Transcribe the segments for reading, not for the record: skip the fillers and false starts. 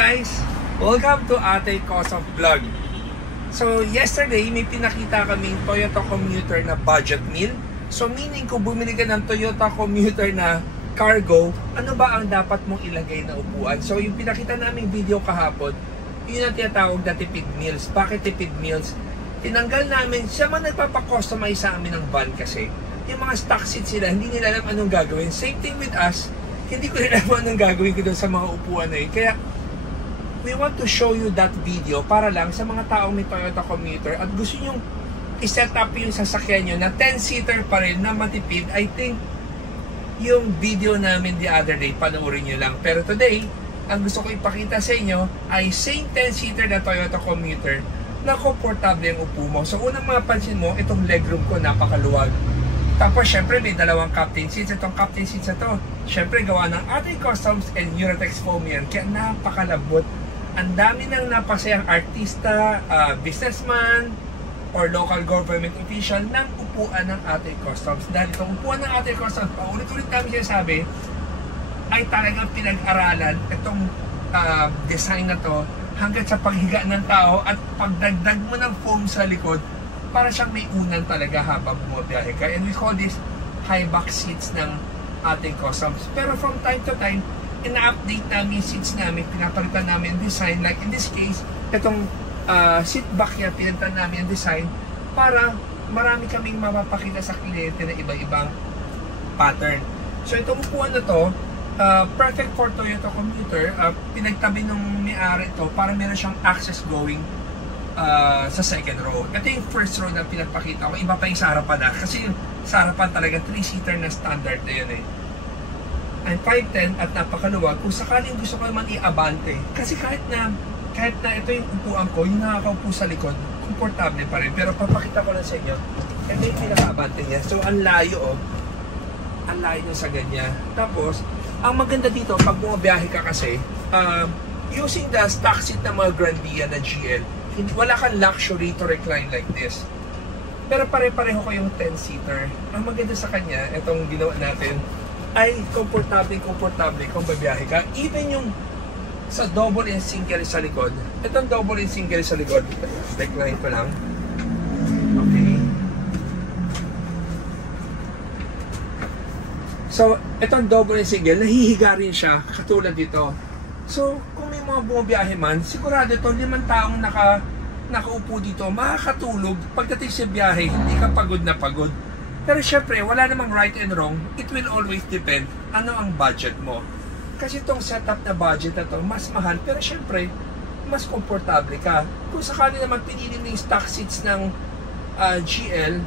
guys! Welcome to Ate Cosm Vlog. So yesterday may pinakita kaming Toyota Commuter na budget meal. So meaning kung bumili ka ng Toyota Commuter na cargo, ano ba ang dapat mong ilagay na upuan? So yung pinakita naming video kahapon, yun ang tinatawag na tipid meals. Bakit tipid meals? Tinanggal namin, siya man nagpapakustomize sa amin ng van kasi yung mga stock seats sila, hindi nila alam anong gagawin. Same thing with us, hindi ko rin alam anong gagawin ko doon sa mga upuan na yun. Kaya we want to show you that video para lang sa mga taong may Toyota Commuter at gusto nyo i-set up yung sasakyan nyo na 10-seater pa rin na matipid. I think yung video namin the other day, panoorin nyo lang. Pero today, ang gusto ko ipakita sa inyo ay same 10-seater na Toyota Commuter na komportable yung upo mo. So unang mapansin mo, itong legroom ko napakaluwag. Tapos syempre may dalawang captain seats. Itong captain seats na to, syempre gawa ng Ate Customs and Uratex foam yan. Kaya napakalabot. Ang dami nang napasayang artista, businessman, or local government official ng upuan ng Ate Customs. Dahil itong upuan ng Ate Customs, paulit-ulit namin sinasabi, ay talagang pinag-aralan itong design na to hanggang sa paghiga ng tao at pagdagdag mo ng foam sa likod para siyang may unan talaga habang bumabiyahe ka. And we call this high back seats ng Ate Customs. Pero from time to time, ina-update namin yung seats namin, pinapalitan namin design. Like in this case, itong seat back yan, pinalitan namin yung design para marami kaming mapapakita sa kliyente na iba-ibang pattern. So itong upuan na to, perfect for Toyota Commuter. Pinagtabi nung may-ari ito para meron siyang access going sa second row. Ito yung first row na pinapakita ko. Iba pa yung sa harapan na. Kasi yung sa harapan talaga 3-seater na standard na yun eh. And 5'10" at napakaluwag. Kung sakaling gusto ko naman i-abante. Kasi kahit na ito yung upuan ko, yung nakakaupo sa likod, komportable pa rin. Pero papakita ko lang sa inyo, ito yung pinaka-abante niya. So ang layo ang layo sa ganyan. Tapos, ang maganda dito, pag bumabiyahe ka kasi, using the stock seat ng mga Grandia na GL, wala kang luxury to recline like this. Pero pare-pareho ko yung 10-seater. Ang maganda sa kanya, itong ginawa natin, ay komportable kung babiyahe ka. Even yung sa double and single sa likod, itong double and single sa likod, recline ko lang. Okay. So, itong double and single, nahihiga rin siya, katulad dito. So, kung may mga bumabiyahe man, sigurado ito, 5 taong nakaupo dito, makakatulog. Pagdating sa biyahe, hindi ka pagod na pagod. Pero syempre, wala namang right and wrong. It will always depend ano ang budget mo. Kasi itong setup na budget na to, mas mahal. Pero syempre, mas komportable ka. Kung sakali naman pinili mo yung stock seats ng GL,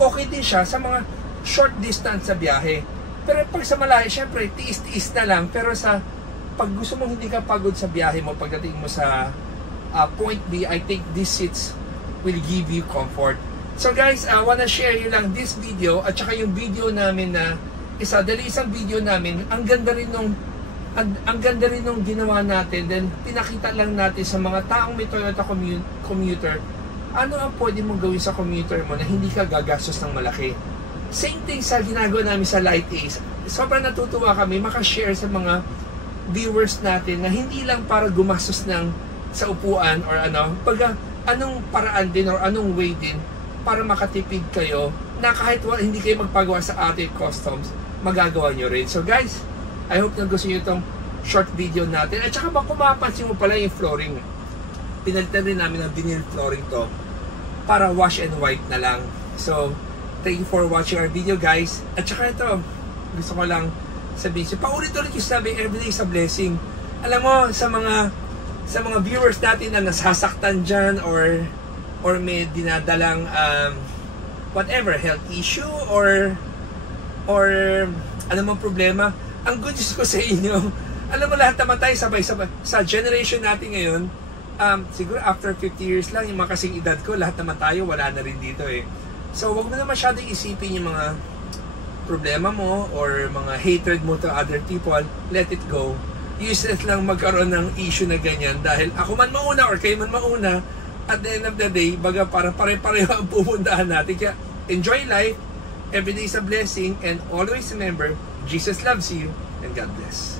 okay din siya sa mga short distance sa biyahe. Pero pag sa malayo, syempre, tiis-tiis na lang. Pero pag gusto mong hindi ka pagod sa biyahe mo, pagdating mo sa point B, I think these seats will give you comfort. So guys, I wanna share you lang this video at saka yung video namin na isang video namin. Ang ganda rin nung ginawa natin. Then pinakita lang natin sa mga taong may Toyota Commuter ano ang pwede mong gawin sa commuter mo na hindi ka gagastos ng malaki. Same thing sa ginagawa namin sa Light Ace. Sobrang natutuwa kami makashare sa mga viewers natin na hindi lang para gumastos sa upuan or anong paraan din or anong way din para makatipid kayo na kahit hindi kayo magpagawa sa Ate Customs, magagawa nyo rin. So guys, I hope na gusto nyo itong short video natin. At saka kung mapapansin mo pala yung flooring, pinalitan rin namin ng vinyl flooring to para wash and white na lang. So, thank you for watching our video guys. At saka ito, gusto ko lang sabihin. So, paulit-ulit yung sabi, everyday is a blessing. Alam mo, sa mga viewers natin na nasasaktan dyan or may dinadalang whatever, health issue or alam mo problema, ang good news ko sa inyo, alam mo lahat naman tayo sabay-sabay sa generation natin ngayon, siguro after 50 years lang yung mga kasing edad ko, lahat naman tayo wala na rin dito eh. So wag mo na masyadong isipin yung mga problema mo or mga hatred mo to other people. Let it go. Useless lang magkaroon ng issue na ganyan dahil ako man mauna or kayo man mauna. At the end of the day, baga parang pare-pareho ang pupuntahan natin. Kaya enjoy life, every day is a blessing, and always remember, Jesus loves you, and God bless.